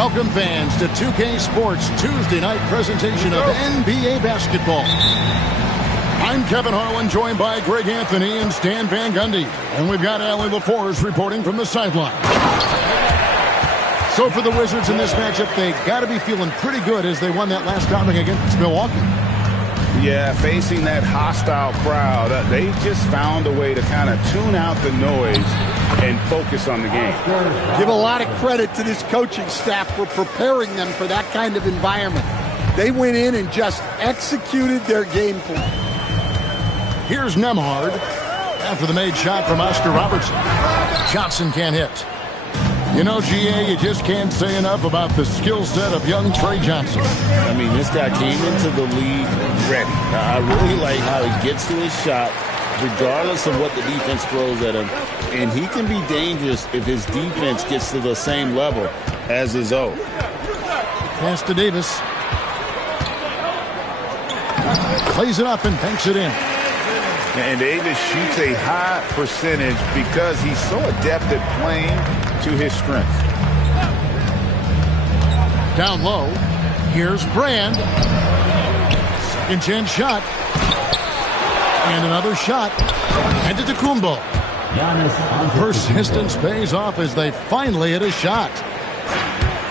Welcome fans to 2K Sports Tuesday night presentation of NBA basketball. I'm Kevin Harlan, joined by Greg Anthony and Stan Van Gundy. And we've got Allie LaForce reporting from the sideline. So for the Wizards in this matchup, they got to be feeling pretty good as they won that last outing against Milwaukee. Yeah, facing that hostile crowd, they've just found a way to kind of tune out the noise and focus on the game. Give a lot of credit to this coaching staff for preparing them for that kind of environment. They went in and just executed their game plan. Here's Nembhard after the made shot from Oscar Robertson. Johnson can't hit. You know, GA, you just can't say enough about the skill set of young Trey Johnson. I mean, this guy came into the league ready. I really like how he gets to his shot, regardless of what the defense throws at him. And he can be dangerous if his defense gets to the same level as his own. Pass to Davis. Plays it up and banks it in. And Davis shoots a high percentage because he's so adept at playing to his strengths. Down low. Here's Brand. Second chance shot. And another shot. And to Kumbo. Persistence pays off as they finally hit a shot.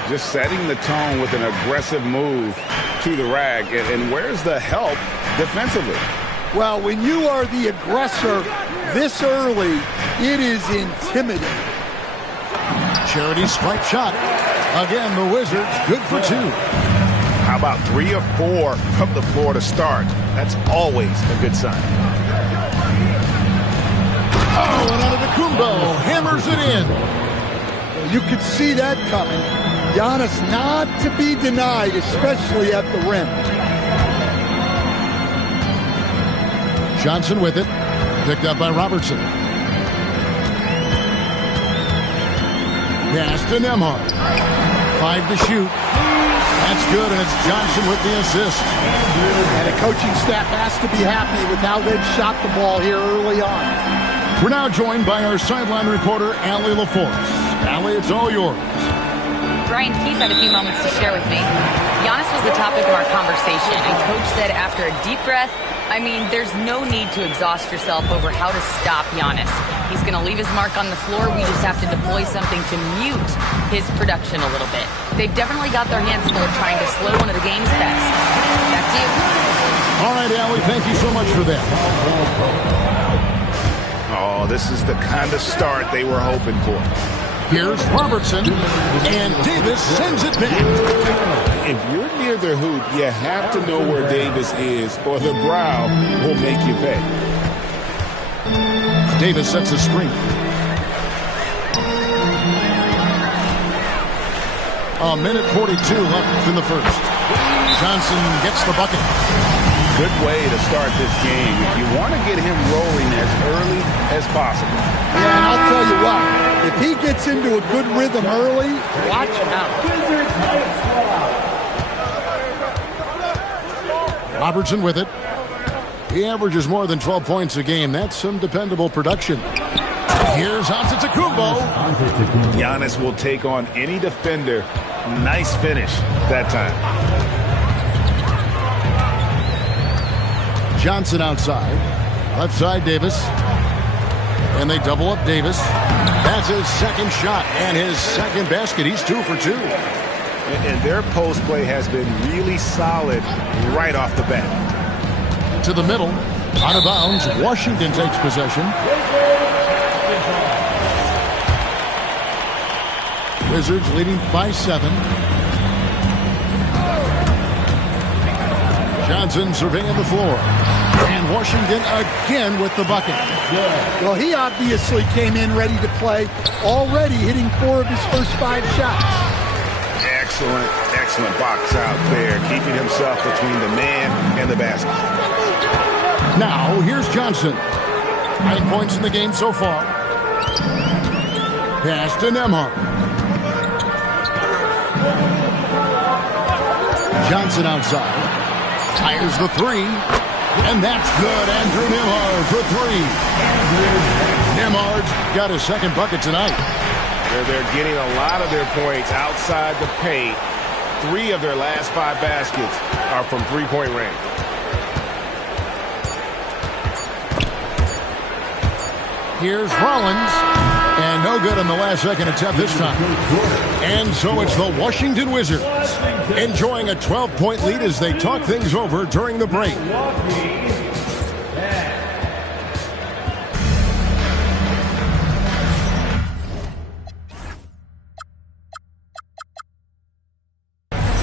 Just setting the tone with an aggressive move to the rack. And where's the help defensively? Well, when you are the aggressor this early, it is intimidating. Charity stripe shot. Again, the Wizards good for two. How about 3 or 4 from the floor to start? That's always a good sign. Oh, and out of Kumbo hammers it in. You could see that coming. Giannis not to be denied, especially at the rim. Johnson with it. Picked up by Robertson. Pass to Nembhard. 5 to shoot. That's good, and it's Johnson with the assist. And the coaching staff has to be happy with how they've shot the ball here early on. We're now joined by our sideline reporter, Allie LaForce. Allie, it's all yours. Brian Keith had a few moments to share with me. Giannis was the topic of our conversation, and Coach said after a deep breath, I mean, there's no need to exhaust yourself over how to stop Giannis. He's going to leave his mark on the floor. We just have to deploy something to mute his production a little bit. They've definitely got their hands full trying to slow one of the game's best. Back to you. All right, Allie, thank you so much for that. Oh, this is the kind of start they were hoping for. Here's Robertson, and Davis sends it back. If you're near the hoop, you have to know where Davis is, or the brow will make you pay. Davis sets a screen. A minute 42 left in the first. Johnson gets the bucket. Good way to start this game. You want to get him rolling as early as possible. Yeah, and I'll tell you what. If he gets into a good rhythm early, watch out. Robertson with it. He averages more than 12 points a game. That's some dependable production. Here's Antetokounmpo. Giannis will take on any defender. Nice finish that time. Johnson outside. Left side, Davis. And they double up Davis. That's his second shot and his second basket. He's 2 for 2. And their post play has been really solid right off the bat. To the middle. Out of bounds. Washington takes possession. Wizards leading by 7. Johnson surveying the floor. And Washington again with the bucket. Well, he obviously came in ready to play, already hitting 4 of his first 5 shots. Excellent box out there, keeping himself between the man and the basket. Now, here's Johnson. 9 points in the game so far. Pass to Nembhard. Johnson outside. Fires the 3. And that's good. Andrew Nembhard for 3. Nembhard's got his second bucket tonight. They're getting a lot of their points outside the paint. 3 of their last 5 baskets are from three-point range. Here's Rollins. And no good on the last second attempt this time. And so it's the Washington Wizards enjoying a 12-point lead as they talk things over during the break.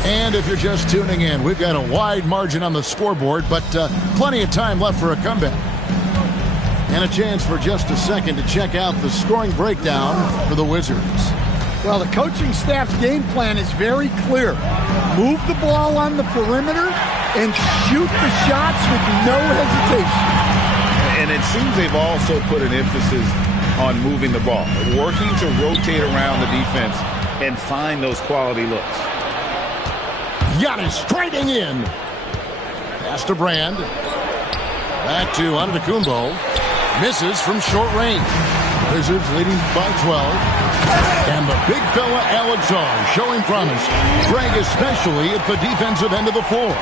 And if you're just tuning in, we've got a wide margin on the scoreboard, but plenty of time left for a comeback. And a chance for just a second to check out the scoring breakdown for the Wizards. Well, the coaching staff's game plan is very clear. Move the ball on the perimeter and shoot the shots with no hesitation. And it seems they've also put an emphasis on moving the ball, working to rotate around the defense and find those quality looks. Giannis striding in. Pass to Brand. Back to Antetokounmpo. Misses from short range. Wizards leading by 12. And the big fella Alexar showing promise. Greg especially at the defensive end of the floor.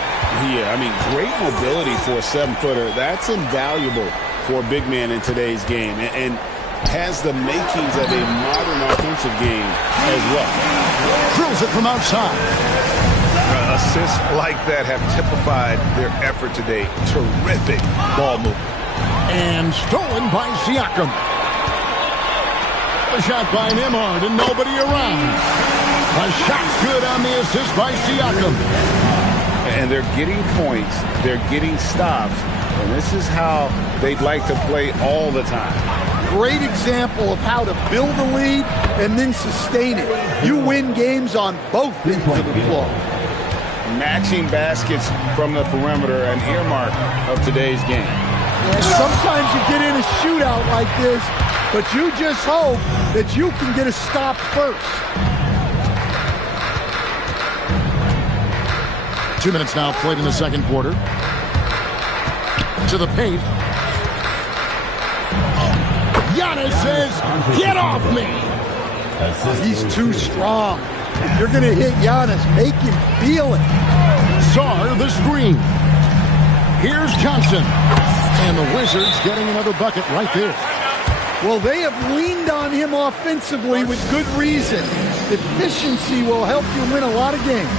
Yeah, I mean, great mobility for a 7-footer. That's invaluable for a big man in today's game. And has the makings of a modern offensive game as well. Drills it from outside. Assists like that have typified their effort today. Terrific ball movement. And stolen by Siakam. A shot by Nembhard and nobody around. A shot's good on the assist by Siakam. And they're getting points. They're getting stops. And this is how they'd like to play all the time. Great example of how to build a lead and then sustain it. You win games on both ends of the floor. Matching baskets from the perimeter, an earmark of today's game. And sometimes you get in a shootout like this, but you just hope that you can get a stop first. 2 minutes now played in the second quarter. To the paint. Giannis says, "Get off me!" He's too strong. If you're going to hit Giannis, make him feel it. Sarr the screen. Here's Johnson. And the Wizards getting another bucket right there. Well, they have leaned on him offensively with good reason. Efficiency will help you win a lot of games.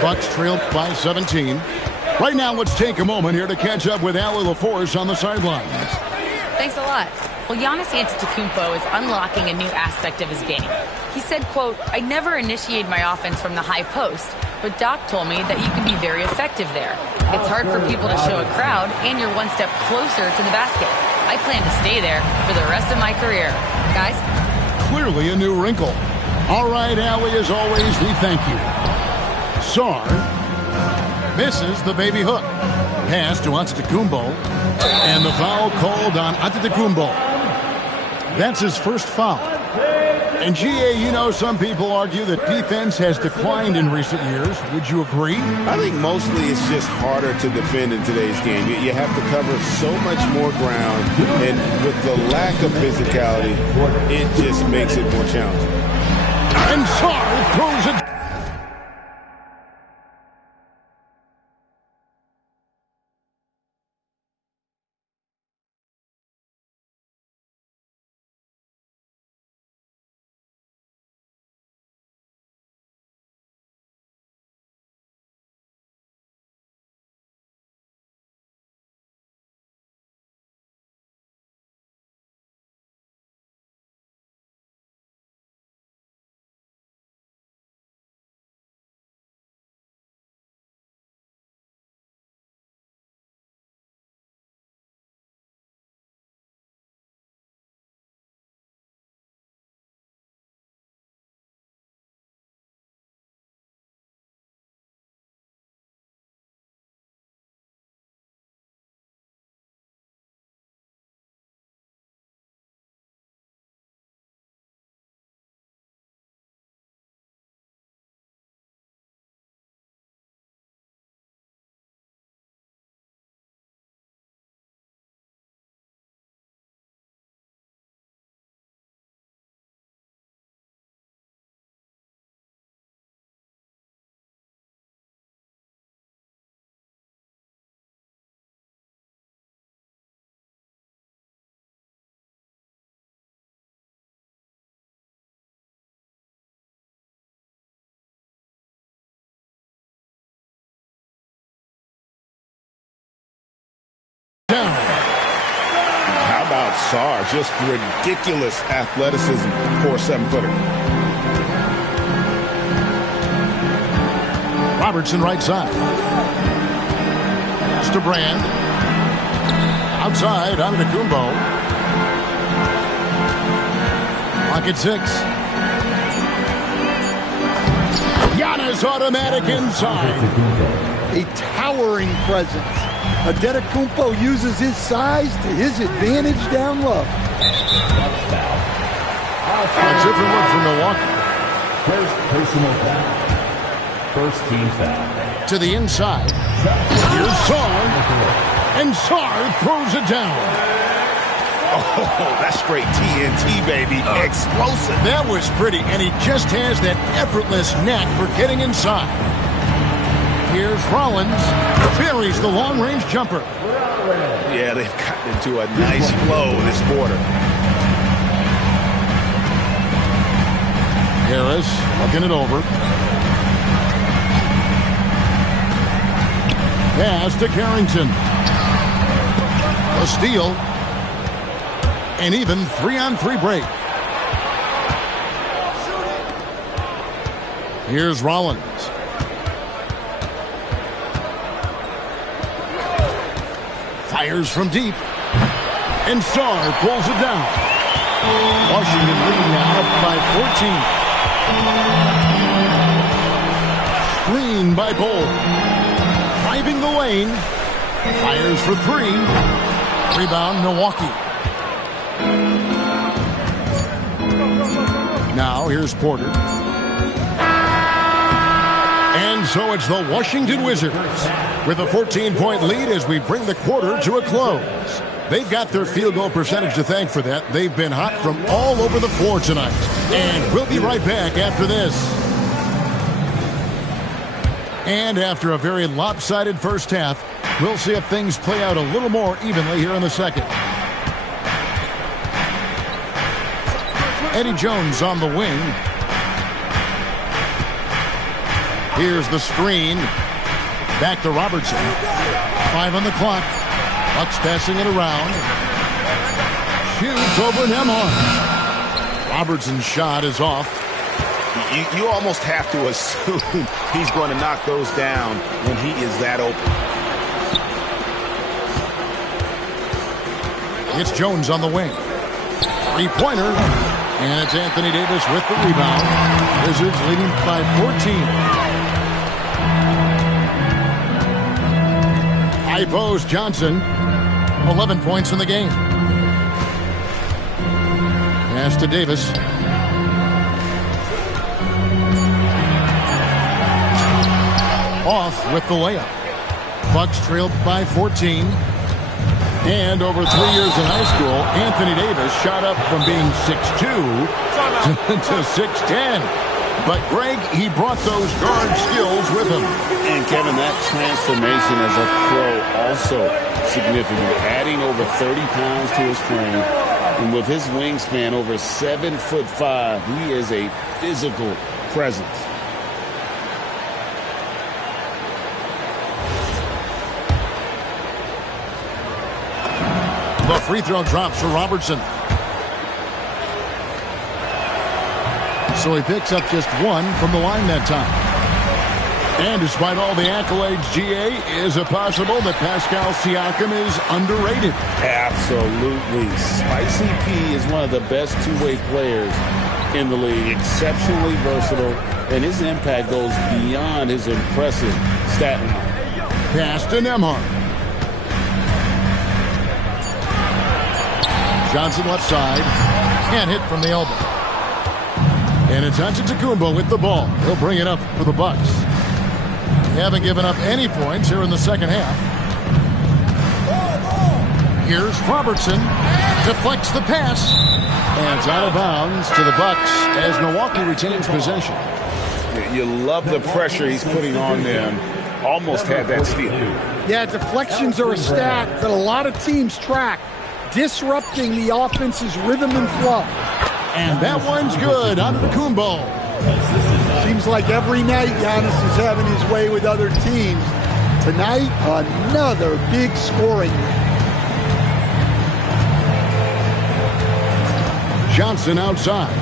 Bucks trail by 17. Right now, let's take a moment here to catch up with Allie LaForce on the sidelines. Thanks a lot. Well, Giannis Antetokounmpo is unlocking a new aspect of his game. He said, quote, "I never initiate my offense from the high post, but Doc told me that you can be very effective there. It's hard for people to show a crowd, and you're one step closer to the basket. I plan to stay there for the rest of my career." Guys? Clearly a new wrinkle. All right, Allie, as always, we thank you. Sarr misses the baby hook. Pass to Antetokounmpo. And the foul called on Antetokounmpo. That's his first foul. And GA, you know, some people argue that defense has declined in recent years. Would you agree? I think mostly it's just harder to defend in today's game. You have to cover so much more ground, and with the lack of physicality, it just makes it more challenging. And Sarr throws it about Sarr? Just ridiculous athleticism for a 7-footer. Robertson right side. Pass to Brand. Outside, Antetokounmpo. Clock at 6. Giannis automatic inside. A towering presence. Antetokounmpo uses his size to his advantage down low. That's it from Milwaukee. First personal foul. First team foul. To the inside. Here's Sarr. And Sarr throws it down. Oh, that's straight TNT, baby. Explosive. That was pretty, and he just has that effortless knack for getting inside. Here's Rollins. Buries the long-range jumper. Yeah, they've gotten into a nice flow this quarter. Harris looking it over. Pass to Carrington. A steal. An even 3-on-3 break. Here's Rollins. Fires from deep. And Sarr pulls it down. Washington leading now by 14. Screen by Bull. Driving the lane. Fires for 3. Rebound Milwaukee. Now here's Porter. And so it's the Washington Wizards with a 14-point lead as we bring the quarter to a close. They've got their field goal percentage to thank for that. They've been hot from all over the floor tonight. And we'll be right back after this. And after a very lopsided first half, we'll see if things play out a little more evenly here in the second. Eddie Jones on the wing. Here's the screen. Back to Robertson. 5 on the clock. Bucks passing it around. Shoots over Nembhard. Robertson's shot is off. You almost have to assume he's going to knock those down when he is that open. It's Jones on the wing. 3-pointer. And it's Anthony Davis with the rebound. Wizards leading by 14. High post Johnson. 11 points in the game. Pass to Davis. Off with the layup. Bucks trailed by 14. And over 3 years in high school, Anthony Davis shot up from being 6'2" to 6'10". But, Greg, he brought those guard skills with him. And, Kevin, that transformation as a pro also significant. Adding over 30 pounds to his frame. And with his wingspan over 7'5", he is a physical presence. The free throw drops for Robertson. So he picks up just 1 from the line that time. And despite all the accolades, GA, is it possible that Pascal Siakam is underrated? Absolutely. Spicy P is one of the best two-way players in the league. Exceptionally versatile, and his impact goes beyond his impressive stat line. Pass to Nembhard. Johnson left side. Can't hit from the elbow. And it's Antetokounmpo with the ball. He'll bring it up for the Bucks. They haven't given up any points here in the second half. Here's Robertson. Deflects the pass. And it's out of bounds to the Bucks as Milwaukee retains possession. You love the pressure he's putting on them. Almost had that steal. Yeah, deflections are a stat that a lot of teams track, disrupting the offense's rhythm and flow. And that one's good. Antetokounmpo. Seems like every night Giannis is having his way with other teams. Tonight, another big scoring. Johnson outside.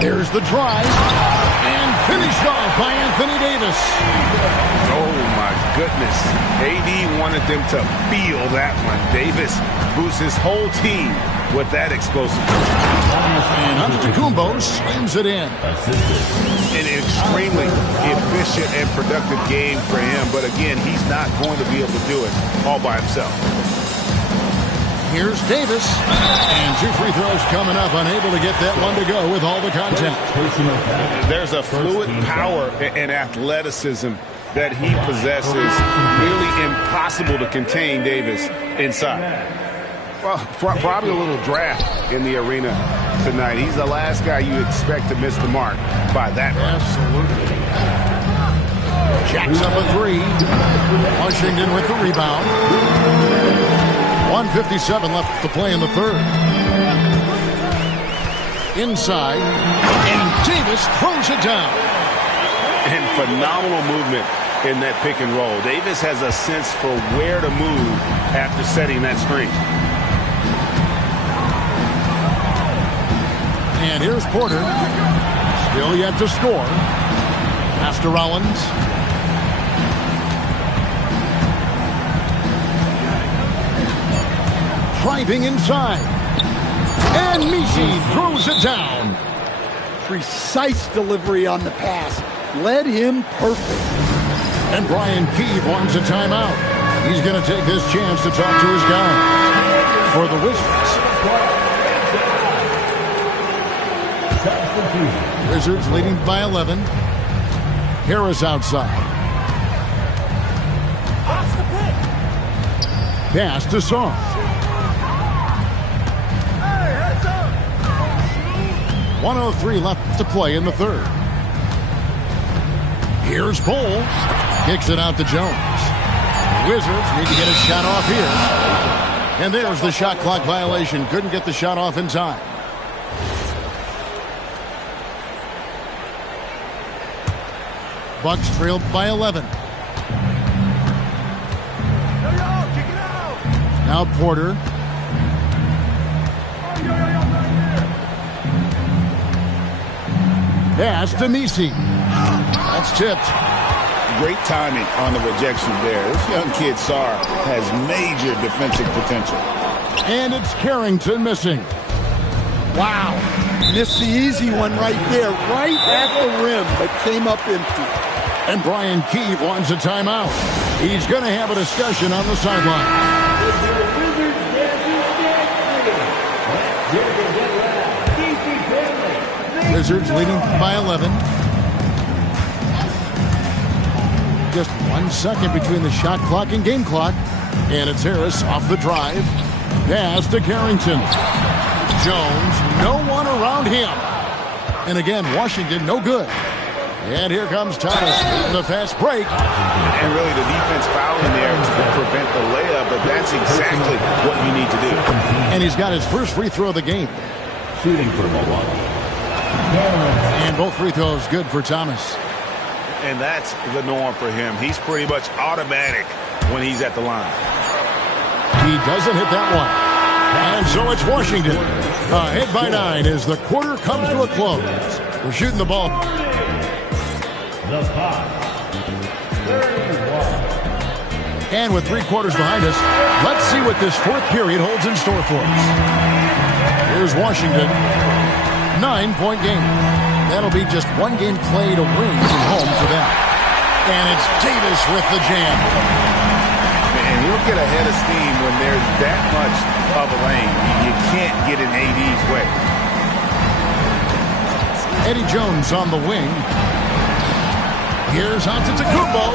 There's the drive. And finished off by Anthony Davis. Oh, my goodness. AD wanted them to feel that one. Davis boosts his whole team with that explosiveness. And Antetokounmpo slams it in. An extremely efficient and productive game for him. But again, he's not going to be able to do it all by himself. Here's Davis. And 2 free throws coming up. Unable to get that one to go with all the contact. There's a fluid power and athleticism that he possesses. Really impossible to contain Davis inside. Well, probably a little draft in the arena tonight. He's the last guy you expect to miss the mark by that much. Absolutely. Jacks up a 3. Washington with the rebound. 1:57 left to play in the third. Inside. And Davis throws it down. And phenomenal movement in that pick and roll. Davis has a sense for where to move after setting that screen. And here's Porter. Still yet to score. Pass to Rollins. Driving inside. And Misi throws it down. Precise delivery on the pass. Led him perfect. And Brian Keefe wants a timeout. He's going to take this chance to talk to his guy. For the Wizards. Wizards leading by 11. Harris outside. Pass to Song. 1:03 left to play in the third. Here's Bowles. Kicks it out to Jones. The Wizards need to get a shot off here. And there's the shot clock violation. Couldn't get the shot off in time. Bucks trailed by 11. Now Porter. Pass to Misi. That's tipped. Great timing on the rejection there. This young kid, Sarr, has major defensive potential. And it's Carrington missing. Wow. Missed the easy one right there, right at the rim, but came up empty. And Brian Keefe wants a timeout. He's going to have a discussion on the sideline. Wizards leading by 11. Just 1 second between the shot clock and game clock. And it's Harris off the drive. Pass to Carrington. Jones, no one around him. And again, Washington, no good. And here comes Thomas in the fast break. And really the defense fouling there to prevent the layup, but that's exactly what you need to do. And he's got his first free throw of the game. Shooting for Milwaukee. And both free throws good for Thomas. And that's the norm for him. He's pretty much automatic when he's at the line. He doesn't hit that one. And so it's Washington. Ahead by 9 as the quarter comes to a close. We're shooting the ball. The Bucks. 31. And with 3 quarters behind us, let's see what this fourth period holds in store for us. Here's Washington. 9-point game. That'll be just 1 game played away from home for them. And it's Davis with the jam. And he'll get ahead of steam when there's that much of a lane. You can't get in AD's way. Eddie Jones on the wing. Here's Antetokounmpo.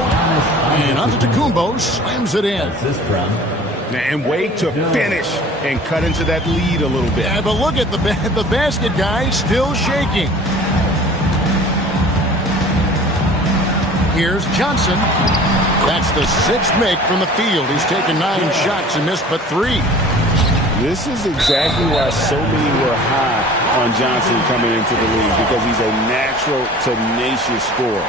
And Antetokounmpo slams it in. And wait to finish and cut into that lead a little bit. Yeah, but look at the basket guy still shaking. Here's Johnson. That's the 6th make from the field. He's taken 9 shots and missed but 3. This is exactly why so many were high on Johnson coming into the league, because he's a natural, tenacious scorer.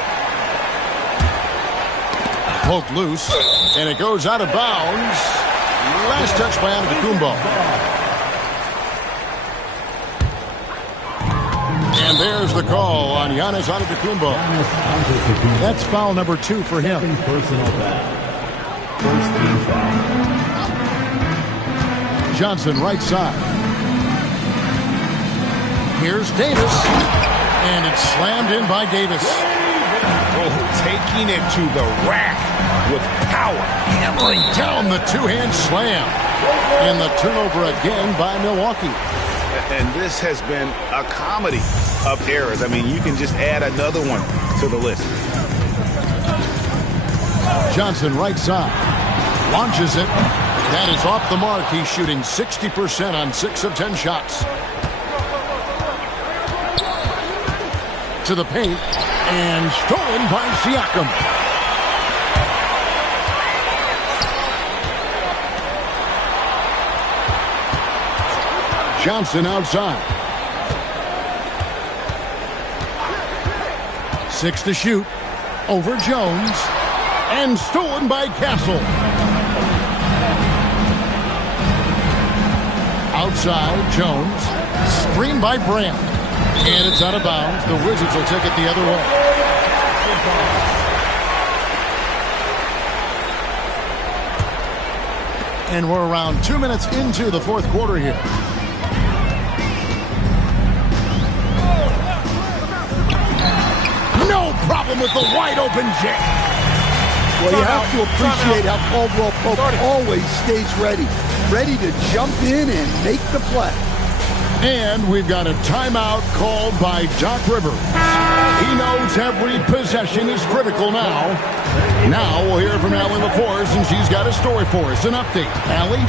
Poked loose, and it goes out of bounds. Last touch by Antetokounmpo. And there's the call on Giannis Antetokounmpo. That's foul number 2 for him. Personal foul. First team foul. Johnson right side. Here's Davis. And it's slammed in by Davis. Oh, taking it to the rack with power. Hammering down the two-hand slam. And the turnover again by Milwaukee. And this has been a comedy of errors. I mean, you can just add another one to the list. Johnson right side. Launches it. That is off the mark. He's shooting 60% on 6 of 10 shots. To the paint. And stolen by Siakam. Johnson outside. 6 to shoot. Over Jones. And stolen by Castle. Outside, Jones. Screen by Brandt. And it's out of bounds. The Wizards will take it the other way. And we're around 2 minutes into the fourth quarter here. No problem with the wide open jet. Well, you have to appreciate how Caldwell Pope always stays ready. Ready to jump in and make the play. And we've got a timeout called by Doc Rivers. He knows every possession is critical now. Now we'll hear from Allie LaForce, and she's got a story for us. An update. Allie?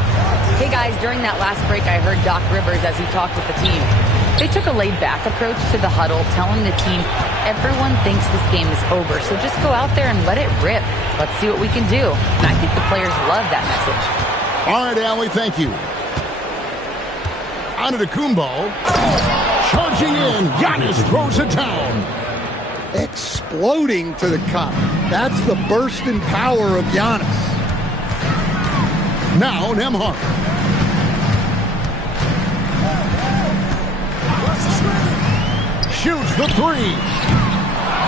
Hey, guys, during that last break, I heard Doc Rivers as he talked with the team. They took a laid-back approach to the huddle, telling the team, everyone thinks this game is over, so just go out there and let it rip. Let's see what we can do. And I think the players love that message. All right, Allie, thank you. Antetokounmpo charging in. Giannis throws it down. Exploding to the cup. That's the burst in power of Giannis. Now Nembhard. Shoots the 3.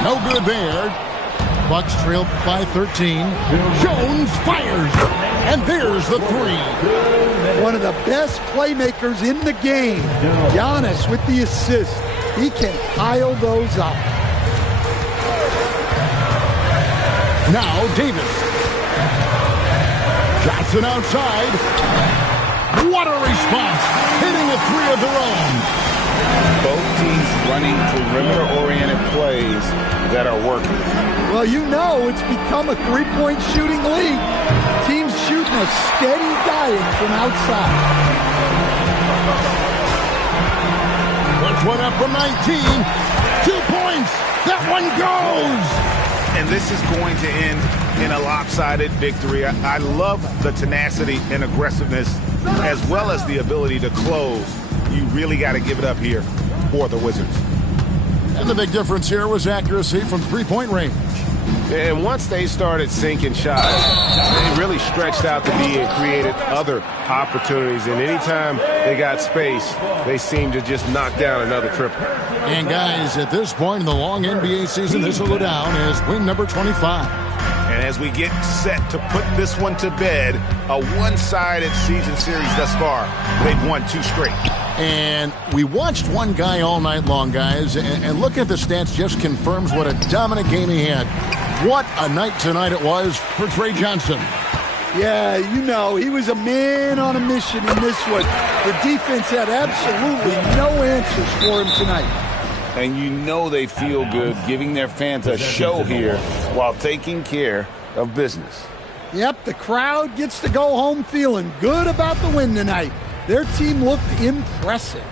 No good there. Bucks trail by 13. Jones fires. And there's the 3. One of the best playmakers in the game. Giannis with the assist. He can pile those up. Now Davis. Johnson outside. What a response. Hitting a 3 of their own. Both teams running perimeter-oriented plays that are working. Well, you know it's become a three-point shooting league. Teams shooting a steady diet from outside. Puts one up from 19. 2 points. That one goes. And this is going to end in a lopsided victory. I love the tenacity and aggressiveness as well as the ability to close. You really got to give it up here for the Wizards. And the big difference here was accuracy from three-point range. And once they started sinking shots, they really stretched out the D and created other opportunities. And anytime they got space, they seemed to just knock down another triple. And guys, at this point in the long NBA season, this will go down as win number 25. And as we get set to put this one to bed, a one-sided season series thus far, they've won 2 straight. And we watched one guy all night long, guys, and looking at the stats just confirms what a dominant game he had. What a night tonight it was for Trey Johnson. Yeah, you know, he was a man on a mission in this one. The defense had absolutely no answers for him tonight. And you know they feel good giving their fans a show here while taking care of business. Yep, the crowd gets to go home feeling good about the win tonight. Their team looked impressive.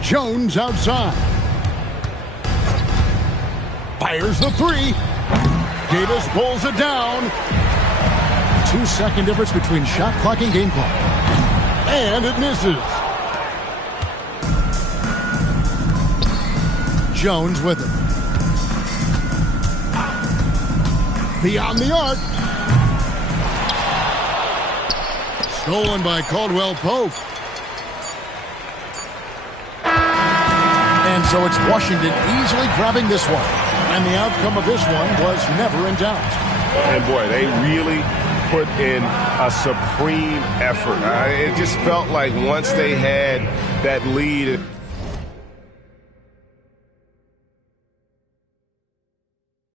Jones outside. Fires the 3. Davis pulls it down. 2-second difference between shot clock and game clock. And it misses. Jones with it. Beyond the arc. Stolen by Caldwell Pope. And so it's Washington easily grabbing this one. And the outcome of this one was never in doubt. And boy, they really put in a supreme effort. It just felt like once they had that lead,